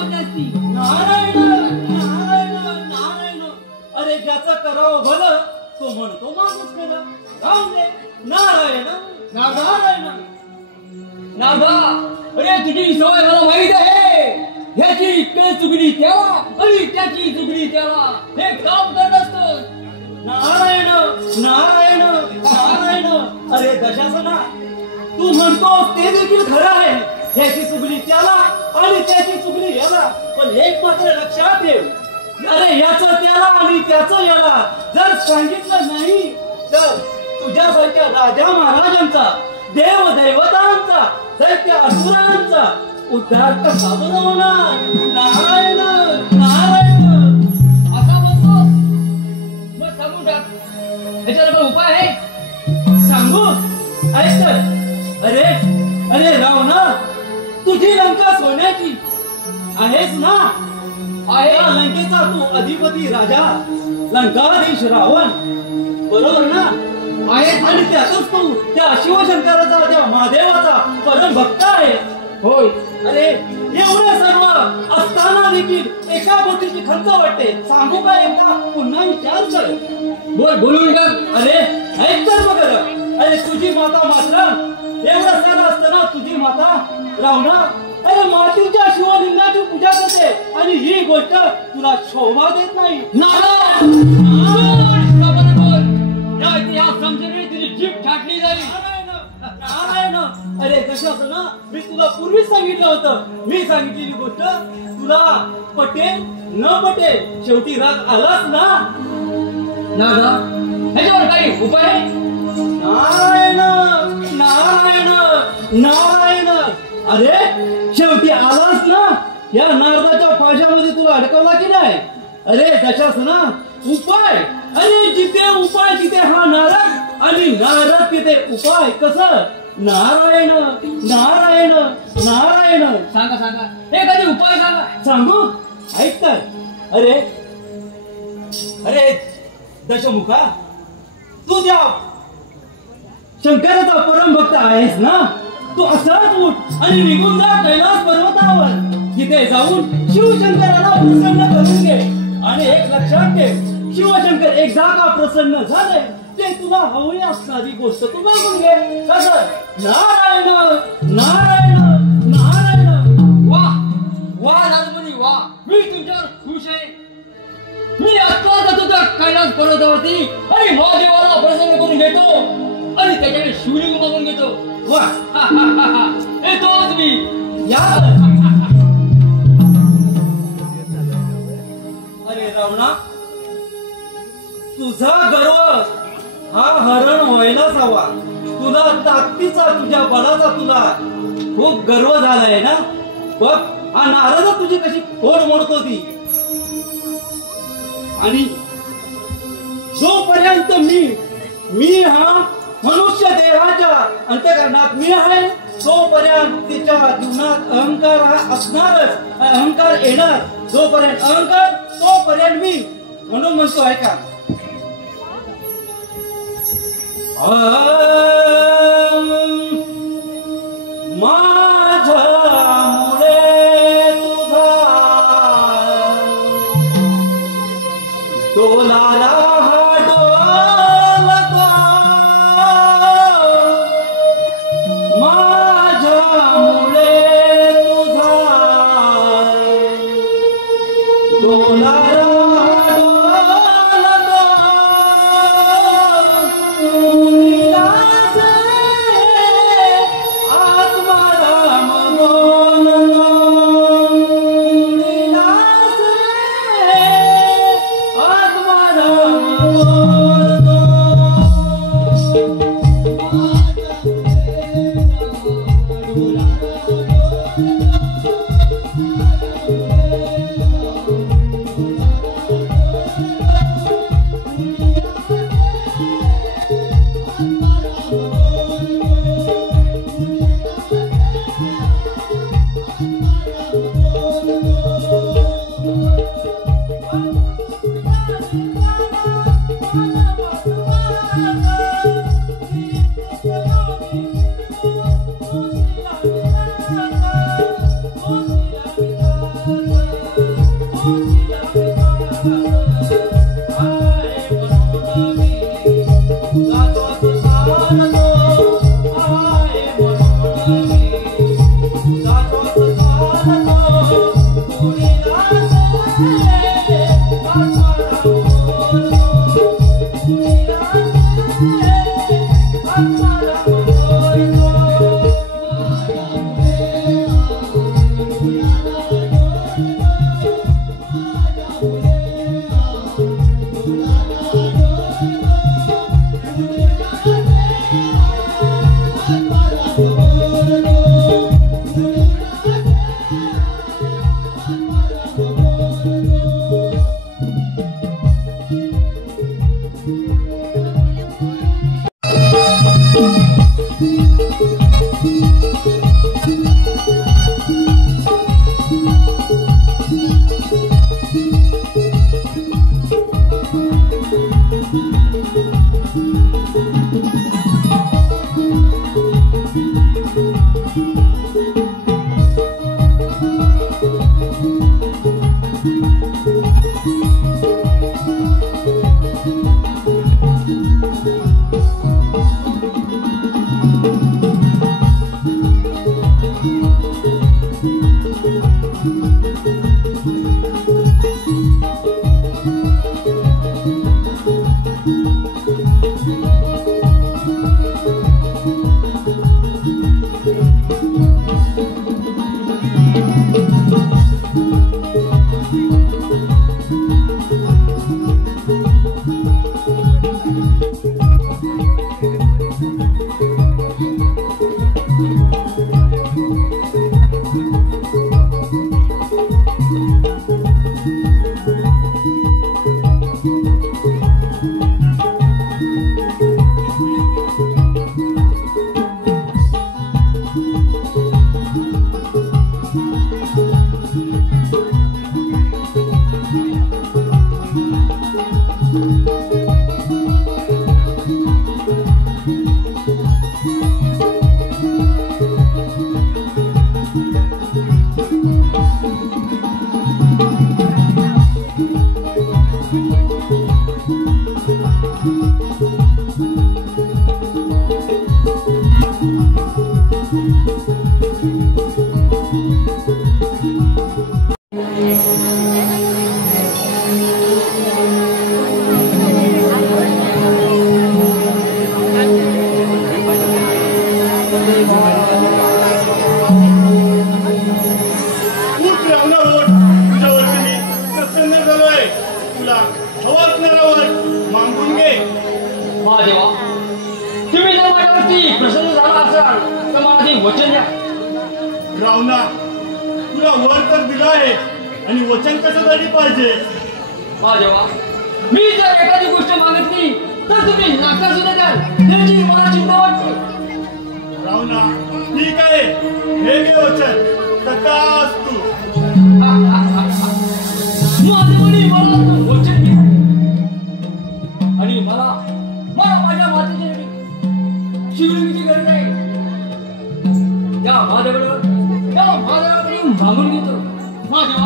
मजा असती. नारायण नारायण नारायण. अरे ज्याचं करावं भलं तो म्हणतो माणूस खरं. राहून दे. नारायण नारायण. नागा, अरे तुझी सवय मला माहित आहे. ह्याची इकडे चुगली त्याला आणि त्याची चुगली त्याला. हे काम करत असतं. नारायण नारायण नारायण. अरे दशासना, तू म्हणतो ते देखील खरं आहे. ह्याची चुगली त्याला आणि त्याची चुगली याला. पण एक मात्र लक्षात ठेव, अरे याचं त्याला आणि त्याचं याला जर सांगितलं नाही तर तुझ्यासारख्या राजा महाराजांचा, देव दैवतांचा, दैत्य असुरांचा उद्धार कसा होणार. नारायण नारायण. असा म्हणतो मग सांगून टाक. ह्याच्यावर काही उपाय आहे? सांगू? ऐक तर. अरे अरे रावणा, तुझी लंका सोन्याची आहेस ना. आहे. या लंकेचा तू अधिपती राजा, लंकाधीश रावण, बरोबर ना. आहे. आणि त्यातच तू त्या शिवशंकराचा, त्या महादेवाचा परम भक्त आहे. होय. अरे एवढे सर्व असताना देखील एका गोष्टीची खंत वाटते. सांगू का एकदा? पुन्हा विचार कर. बोलून टाक. अरे ऐक तर मग. अरे तुझी माता मात्र एवढं सारं असताना तुझी माता रावणा अरे मातीच्या शिवलिंगाची पूजा करते आणि ही गोष्ट तुला शोभा देत नाही. या इतिहास समजणे तुझी जीभ छाटली जाईल. नारायण. अरे कसं ना, मी तुला पूर्वीच सांगितलं होतं. मी सांगितलेली गोष्ट तुला पटेल न पटेल, शेवटी राग आलाच ना. नागा, ह्याच्यावर काही उपाय आहे? नारायण नारायण नारायण. अरे शेवटी आलास ना. या नारदाच्या पाशामध्ये तुला अडकवला की नाही. अरे तशाच ना उपाय. अरे जिथे उपाय तिथे हा नारद आणि नारद तिथे उपाय. कसं? नारायण नारायण नारायण. सांगा सांगा, एखादी उपाय सांगा. सांगू? ऐक तर. अरे अरे दशमुखा, तू त्या शंकराचा परम भक्त आहेस ना. तू असाच उठ आणि निघून जा कैलास पर्वतावर. तिथे जाऊन शिवशंकराला प्रसन्न करून घे. आणि एक लक्षात ठेव, शिवशंकर एकदा का प्रसन्न झाले ते तुला हवी असणारी गोष्ट तू मागून घे. कसं? नारायण नारायण नारायण. वा वा राजमणी वा. मी तुमच्यावर खुश आहे. मी आत्ता जातो त्या कैलास पर्वतावरती आणि महादेवाला प्रसन्न करून घेतो आणि त्याच्याकडे शिवलिंग मागून घेतो. वा. येतोच मी. या. अरे रावणा, तुझा गर्व हा हरण व्हायलाच हवा. तुला ताकदीचा, तुझ्या बळाचा तुला खूप गर्व झालाय ना. बघ हा नारद तुझी कशी खोड मोडत होती. आणि जोपर्यंत मी हा मनुष्य देहाच्या अंतःकरणात मी आहे तोपर्यंत तिच्या जीवनात अहंकार हा असणारच. अहंकार येणार. जोपर्यंत अहंकार तोपर्यंत मी. म्हणून म्हणतो आहे का, माझ्यामुळे तुझा डोलाला हा डोलता. माझ्यामुळे तुझा डोलाला रावणा, तुला वर तर दिलं आहे आणि वचन कशासाठी पाहिजे? हा देवा, मी जर एखादी गोष्ट मागितली तर तुम्ही नाकार सुद्धा द्याल त्याची मला चिंता वाटते. रावणा, ठीक आहे, हे घे वचन, तथास्तु. माझ्यामुळे मला तो वचन दिलं आणि मला माझ्या मातेची शिवलिंगीची गरज आहे. त्या महादेवाकडे मागून घेतो. माझ्या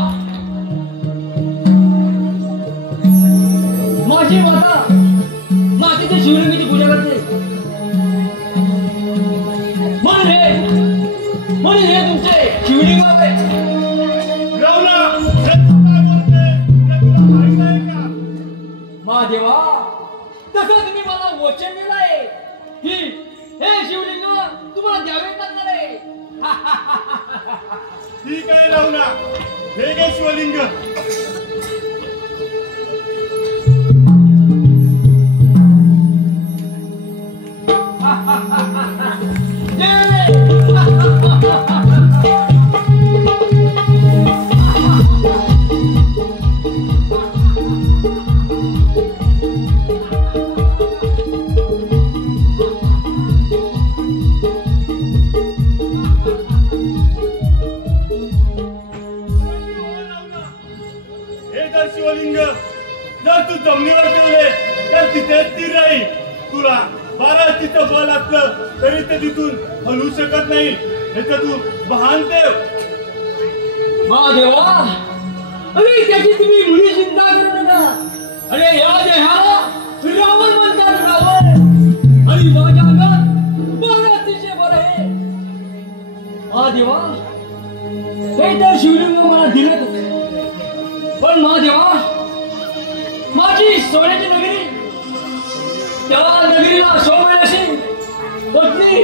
माझी मातेच्या शिवलिंगीची पूजा करते. म्हणून हे तुमचे शिवलिंग आहे. रावणा, हे तू काय बोलते? हे तुला माहित आहे का? महादेवा, तसं तुम्ही मला वचन दिलं आहे की हे शिवलिंग तुम्हाला द्यावे लागणार आहे. ठीक आहे रावणा, हे घे शिवलिंग. शिवलिंग जर तू जमिनीवर ठेवले तर तिथे स्थिर राहील. तुला 12 तिथं बल असलं तरी ते तिथून हलू शकत नाही. याचं तू भान ठेव. महादेवा, अरे त्याची तुम्ही मुली चिंता करू नका. अरे या देहाला रावण म्हणतात, रावण, आणि माझ्या अंगात 12 अतिशय बरं आहे. महादेवा, ते तर शिवलिंग मला दिलं, पण महादेवा, माझी सोन्याची नगरी, त्या नगरीला शोभेल अशी पत्नी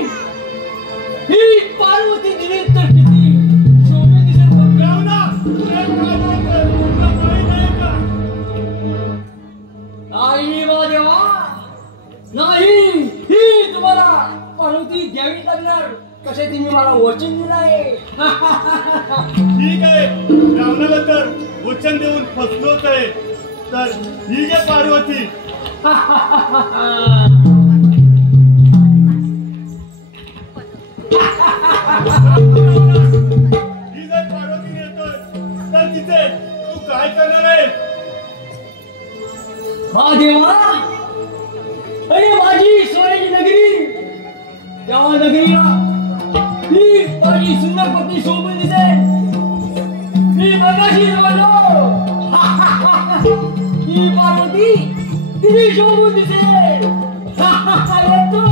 ही पार्वती दिली तर किती शोभे दिसेल. रावणा, तुला माहित आहे का? नाही महादेवा, नाही, ही तुम्हाला पार्वती द्यावी लागणार. कसे तुम्ही मला वचन दिलं आहे. ठीक आहे, रावणाला तर वचन देऊन फसलोच आहे, तर ही घे पार्वती. ही जर पार्वती नेतोय तर तिथे तू काय करणार आहे? महादेवा, अरे माझी सोन्याची नगरी, त्या नगरीला ही माझी सुंदर पत्नी शोभून दिसेल. मी बघाशी जवळ ही पार्वती तिने शोभून दिसेल. येतो.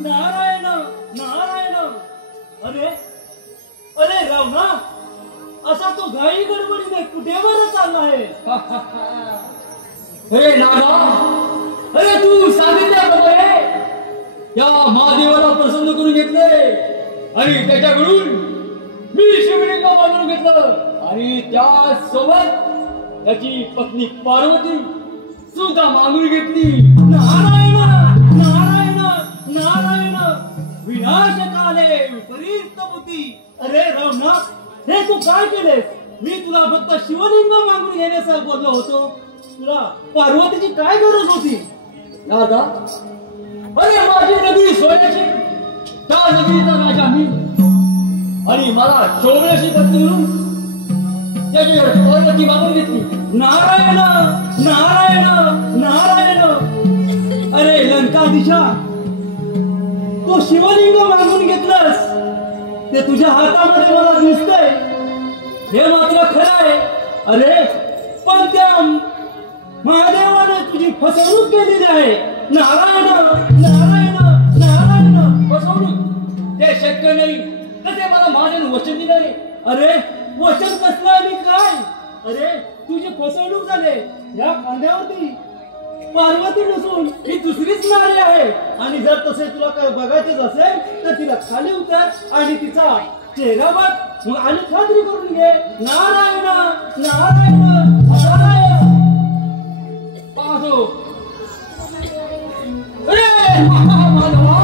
नारायण नारायण. अरे अरे रावणा, असा तो घाई गडबडीने कुठे बरं चालला आहे? अरे नागा, अरे तू सांगितल्याप्रमाणे या महादेवाला प्रसन्न करून घेतले आणि त्याच्याकडून मी शिवलिंग बांधून घेतलं आणि त्यासोबत त्याची पत्नी पार्वती सुद्धा मागून घेतली. नारायण नारायण नारायण. विनाशकाले विपरीत बुद्धी. अरे रावणा, हे तू काय केलेस? मी तुला फक्त शिवलिंग मागून घेण्यास बोललो होतो. तुला पार्वतीची काय गरज होती? दादा, अरे माझी नदी सोन्याची, त्या नदीचा राजा मी आणि मला शोभेशी पत्नी म्हणून त्याची पार्वती मागून घेतली. नारायण नारायण नारायण. अरे लंकाधीशा, तो शिवलिंग मागून घेतलंस ते तुझ्या हातामध्ये मला दिसतंय, हे मात्र खरं आहे. अरे पण त्या महादेवाने तुझी फसवणूक केलेली आहे. नारायण नारायण नारायण. फसवणूक ते शक्य नाही. तसे मला माझे वचन दिले. अरे वचन कसलं आणि काय? अरे तुझी फसवणूक झाले. या खांद्यावरती पार्वती नसून ही दुसरीच नारी आहे. आणि जर तसे तुला काय बघायचंच असेल तर तिला खाली उतर आणि तिचा चेहरा बघ, मग आणि खात्री करून घे. नारायण नारायण नारायण. पाहतो. अरे माधवा,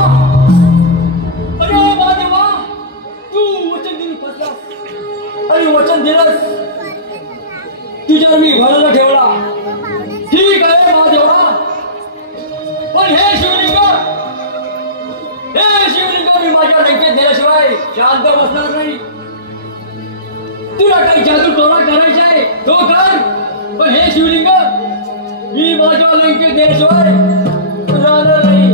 अरे माधवा, तू वचन दिली फसलास आणि वचन दिलंस तुझ्यावर मी भरोसा ठेवला. ठीक आहे माधवा, पण हे शिवलिंग मी माझ्या लंकेत दिल्याशिवाय शांत बसणार नाही. तुला काही जादू टोना करायचा आहे तो कर, पण हे शिवलिंग मी माझ्या लंकेत दिल्याशिवाय राहणार नाही.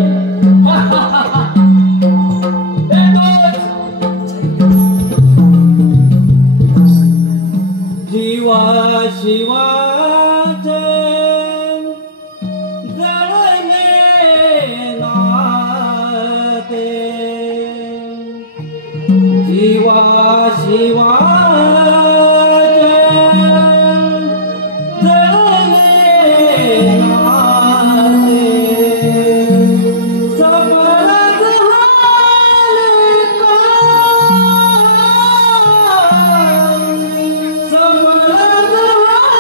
जीवा शिवाचे जळले नाते. जीवा शिवाचे जळले नाते. सफलच झाले का? सफलच झाले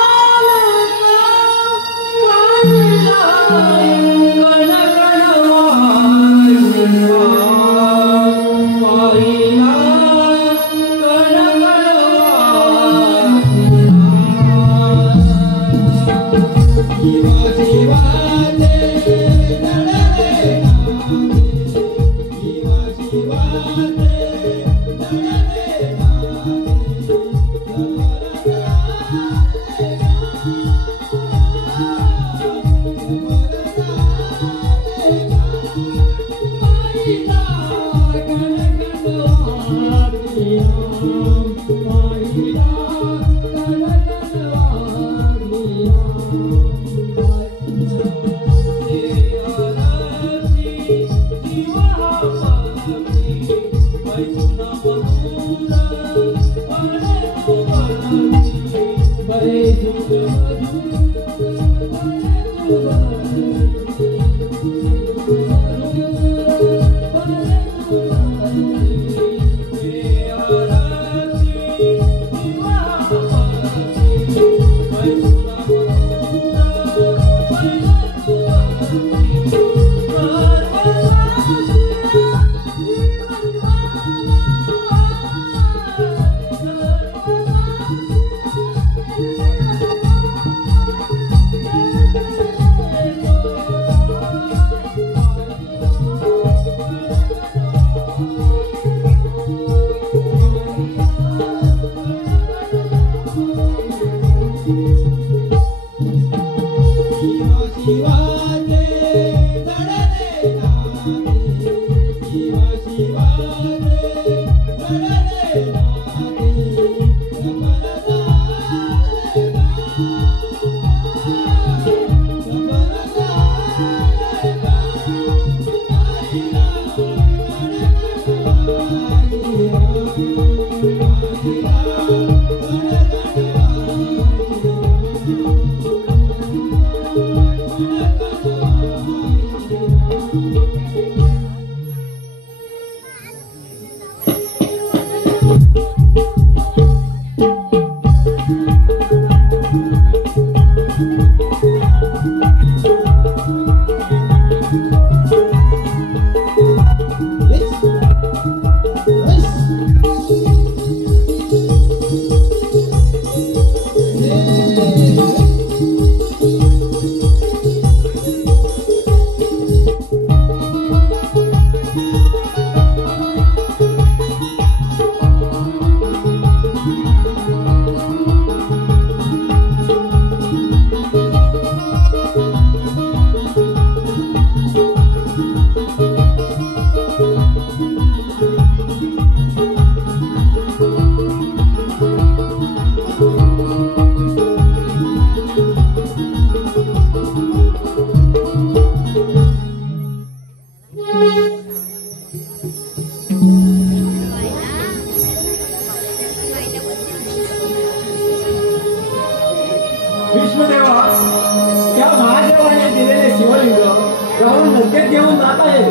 जाऊन लंकेत घेऊन जात आहे.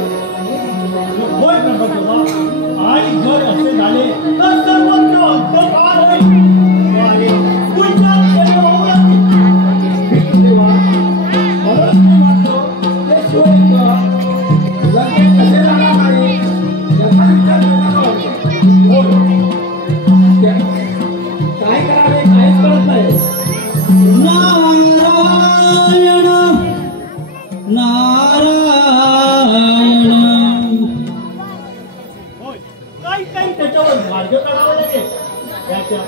होय प्रभुदेवा, आणि जर असे झाले तर सर्वत्र अंधकार होईल आणि उलटा जन्म होऊ लागतील. विष्णुदेवा, म्हणून मी म्हणतो ते शिवलिंग लंकेत कसे जाणार नाही याचा विचार करण्याचा वाटतो. काय करावे काहीच कळत नाही. नारायण नारायण. होय, काही काही त्याच्यावर मार्ग काढावा लागेल. त्याच्या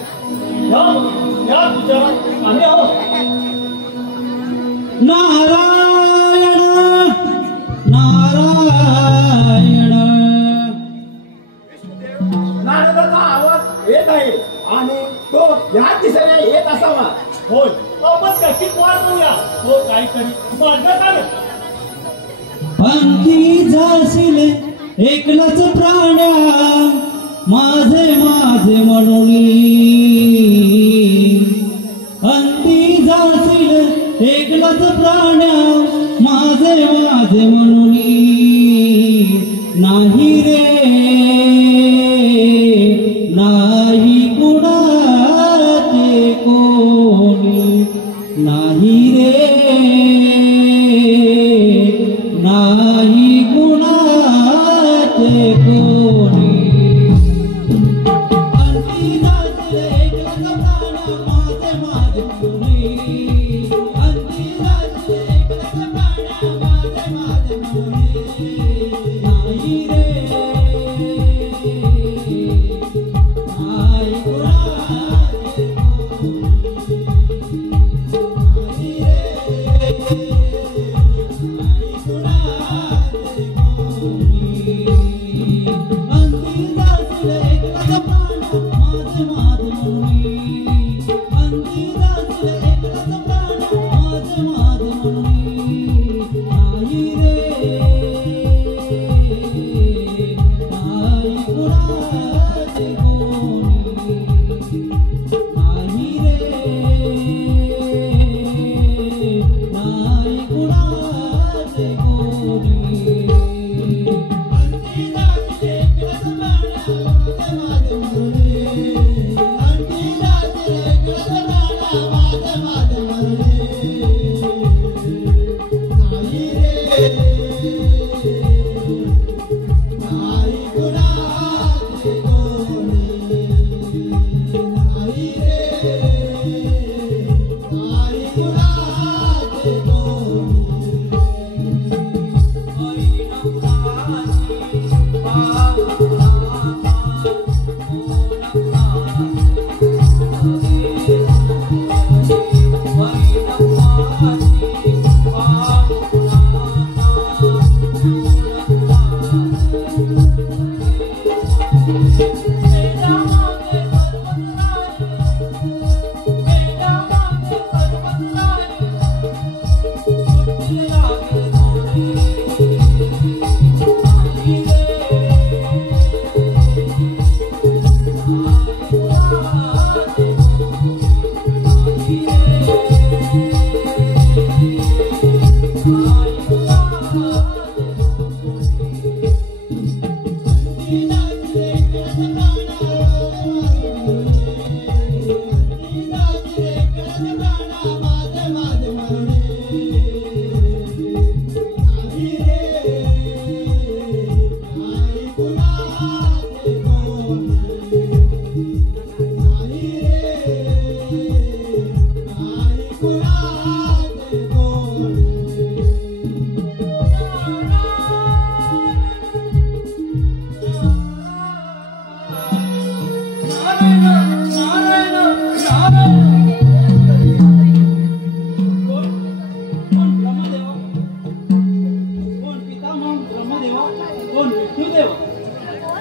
या विचारात आम्ही आहोत. नारायण नारायण. नारदाचा आवाज येत आहे आणि तो या दिशेने येत असावा. होय, आपण त्याची वाट बघूया. तो काहीतरी मार्ग काढेल. अंती जाशील एकलाच प्राण्या माझे माझे म्हणून. अंती जाशील एकलाच प्राण्या माझे माझे म्हणून. नाही रे नाही कुणाचे कोणी. नाही रे नाही कुणाचे कोणी. अंती जातील एकलाच प्राण्या माझे माझे म्हणून. अंती जातील एकलाच प्राण्या माझे माझे म्हणून. नाही रे नाही कुणाचे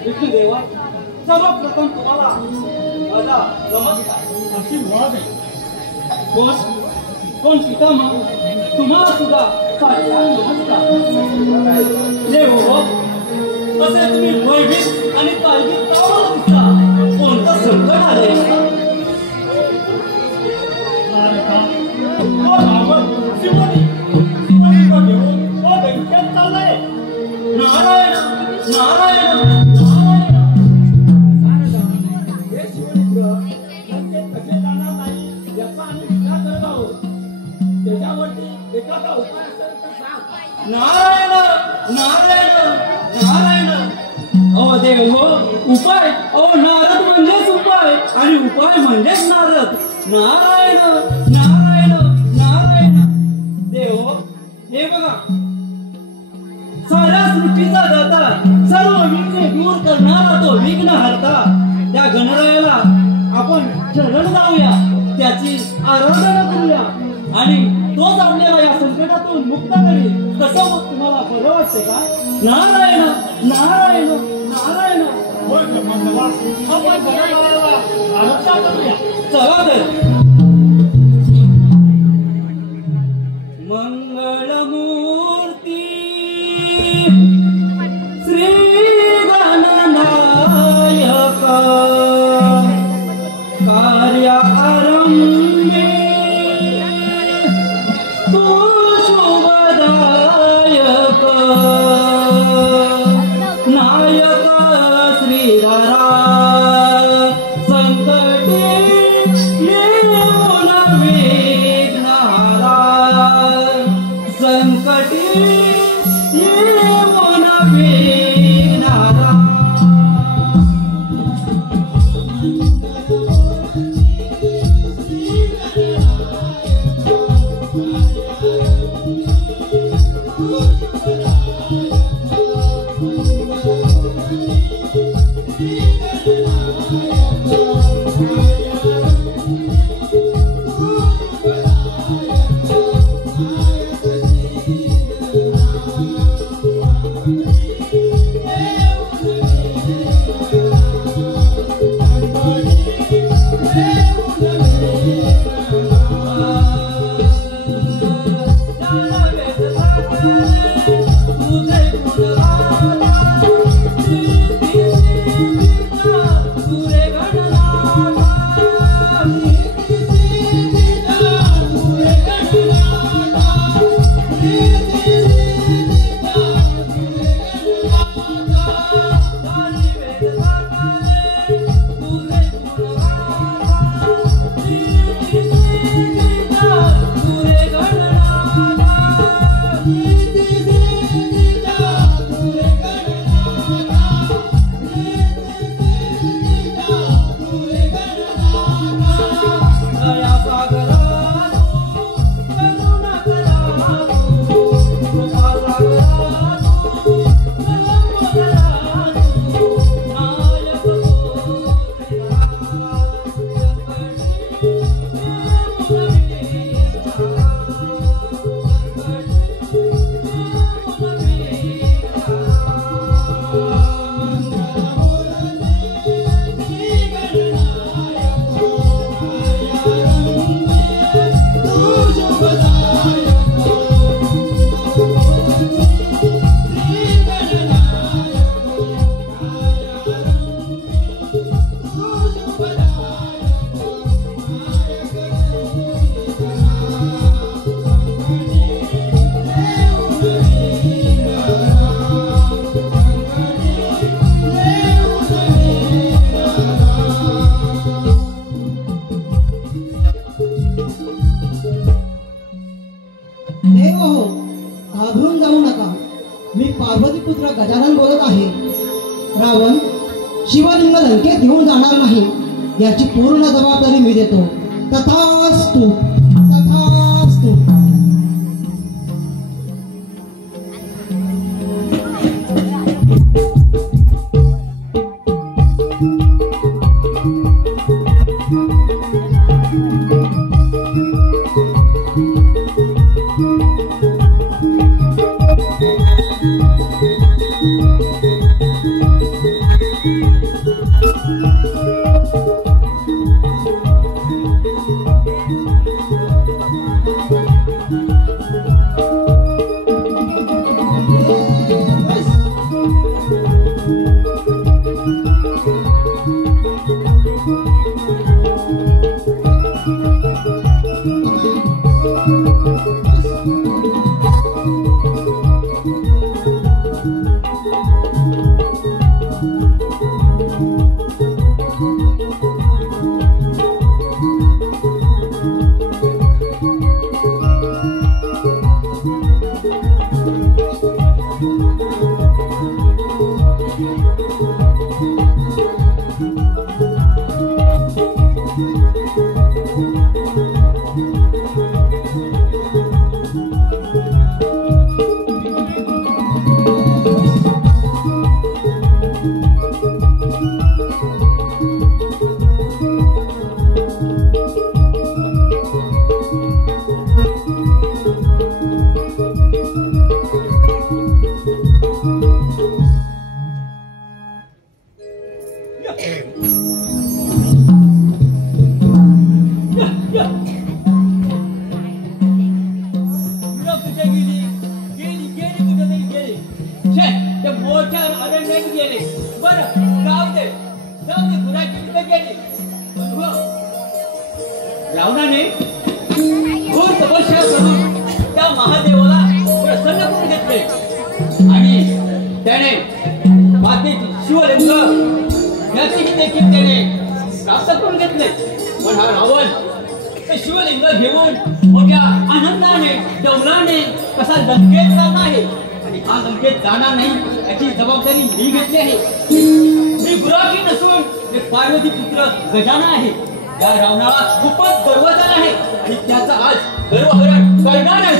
विष्णुदेवा, सर्वप्रथम तुम्हाला माझा नमस्कार. आशीर्वाद आहे. कोण पितामह, तुम्हाला सुद्धा साष्टांग नमस्कार. देव हो, तसे तुम्ही भयभीत आणि काळजीत का बरं दिसता? कोणतं संकट आले? तो रावण शिवनी घेऊन तो लंकेत चालला नारायण हे शिवलिंग नंतर कसे जाणार नाही याचा आम्ही विचार करत आहोत. त्याच्यावरती एखादा उपाय असेल तर सांग. नारायण नारायण नारायण. अहो देव हो उपाय. अहो नारद म्हणजेच उपाय आणि उपाय म्हणजेच नारद. नारायण नारायण नारायण. देव हे बघा साऱ्या सृष्टीचा दाता सर्व विघ्ने दूर करणारा तो विघ्न हरता त्या गणरायाला आपण शरण जाऊया त्याची आराधना करूया आणि तोच आपल्याला या संकटातून मुक्त करेल. कसं मग तुम्हाला बरं वाटते का? नारायण नारायण नारायण. आपण गणरायाला आराधना करूया. चला तर. मंगळमूर्ती श्री गणनायक कार्य आरंभे तू शुभदायक नायक श्रीधरा संकटे येऊन विघ्नहारा संकटे येऊन विघ्नहारा. पार्वतीपुत्र गजानन बोलत आहे. रावण शिवलिंग लंकेत घेऊन जाणार नाही याची पूर्ण जबाबदारी मी देतो. तथास्तु तथास्तु. कुठे गेली गेली गेली कुठेतरी गेली छे त्या मोठ्या अरण्यात गेले बरं जाऊ दे तुला तिथे गेली रावणाने घोर तपस्या करून त्या महादेवाला प्रसन्न करून घेतले आणि त्याने मातेची शिवलिंग याचीही देखील त्याने प्राप्त करून घेतले पण हा रावण ते शिवलिंग घेऊन मोठ्या आनंदाने डौलाने कसा लंकेत जात आहे आणि हा लंकेत जाणार नाही याची जबाबदारी मी घेतली आहे मी गुराखी नसून एक पार्वती पुत्र गजानन आहे या रावणाला खूपच गर्व झाला आहे आणि त्याचा आज गर्वहरण करणार आहे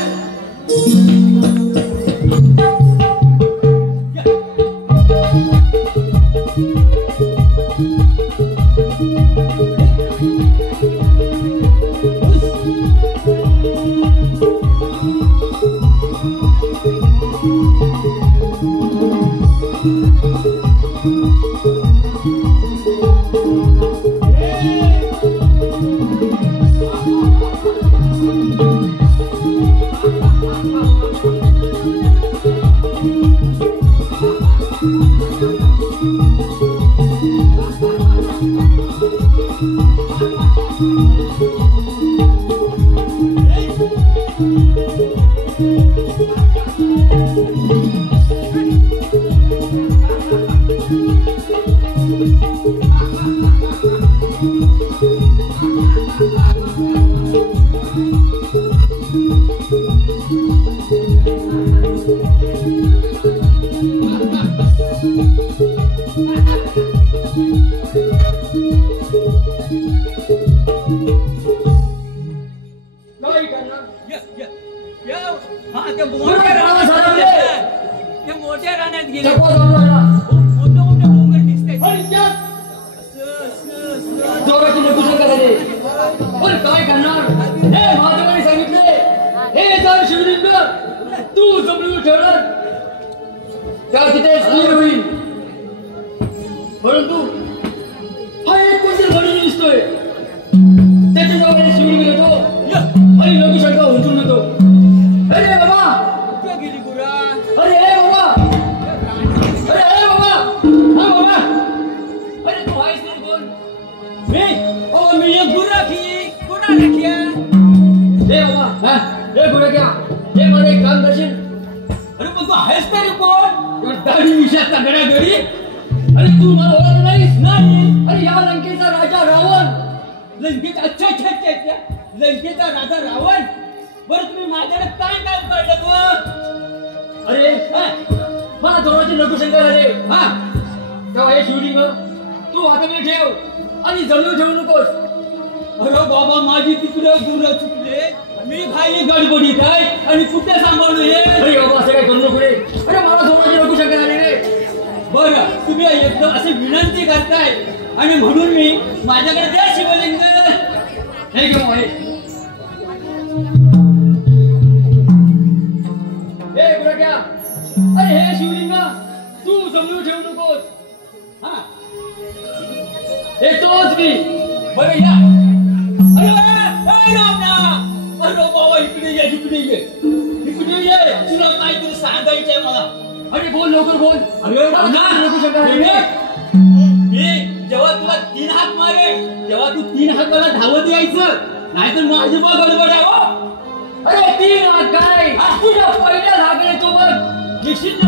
मोठ्या रानात गेले मोठे मोठे डोंगर दिसते पण काय करणार हे महादेवाने सांगितले हे जर शिवलिंग तू जमलून ठेवणार त्या तिथे स्थिर होईल परंतु हा एक कोणतरी गणित दिसतोय त्याच्या जवळ शिवलिंग येतो आणि लघुशंका उंचून येतो अरे बाबा कुठे गेली गुरा अरे बाबा अरे बाबा हा बाबा अरे तू आहेस नाही कोण मी एक गुराखी गुराखिया हे बाबा हा हे गुरु क्या हे मला एक काम करशील अरे पण तू आहेस तरी कोण दाढी विषयाचा गडागडी अरे तू मला ओळखत नाहीस नाही अरे या लंकेचा राजा रावण लंकेचा अच्छा लंकेचा राजा रावण बरं तुम्ही माझ्याकडे काय काम काढलं तू अरे मला थोडाची लघुशंका झाले हा तेव्हा हे शिवलिंग तू हातामध्ये ठेव आणि जमून ठेवू नकोस अरे बाबा माझी तिकडे गुरं चुकले मी भाई गडबडीत आहे आणि कुठे सांभाळू हे अरे बाबा असं काय करू नको रे अरे मला थोडाची लघुशंका झाली रे बरं तुम्ही एकदम अशी विनंती करताय आणि म्हणून मी माझ्याकडे द्या शिवलिंग हे घेऊ आहे हे गुरक्या अरे हे शिवलिंग तू जमून ठेवू नकोस हा हे तोच मी बरं या अरे रामना अरे बाबा इकडे ये तुला काहीतरी सांगायचंय मला अरे बोल लवकर बोल अरे रामना लघुशंका झाली रे मी जेव्हा तुला 3 हात मारेन तेव्हा तू 3 हात मला धावत यायचं नाहीतर माझी बा गडबड आहे हो अरे 3 हात काय तुझ्या पहिल्या धागणे तो बघ निश्चित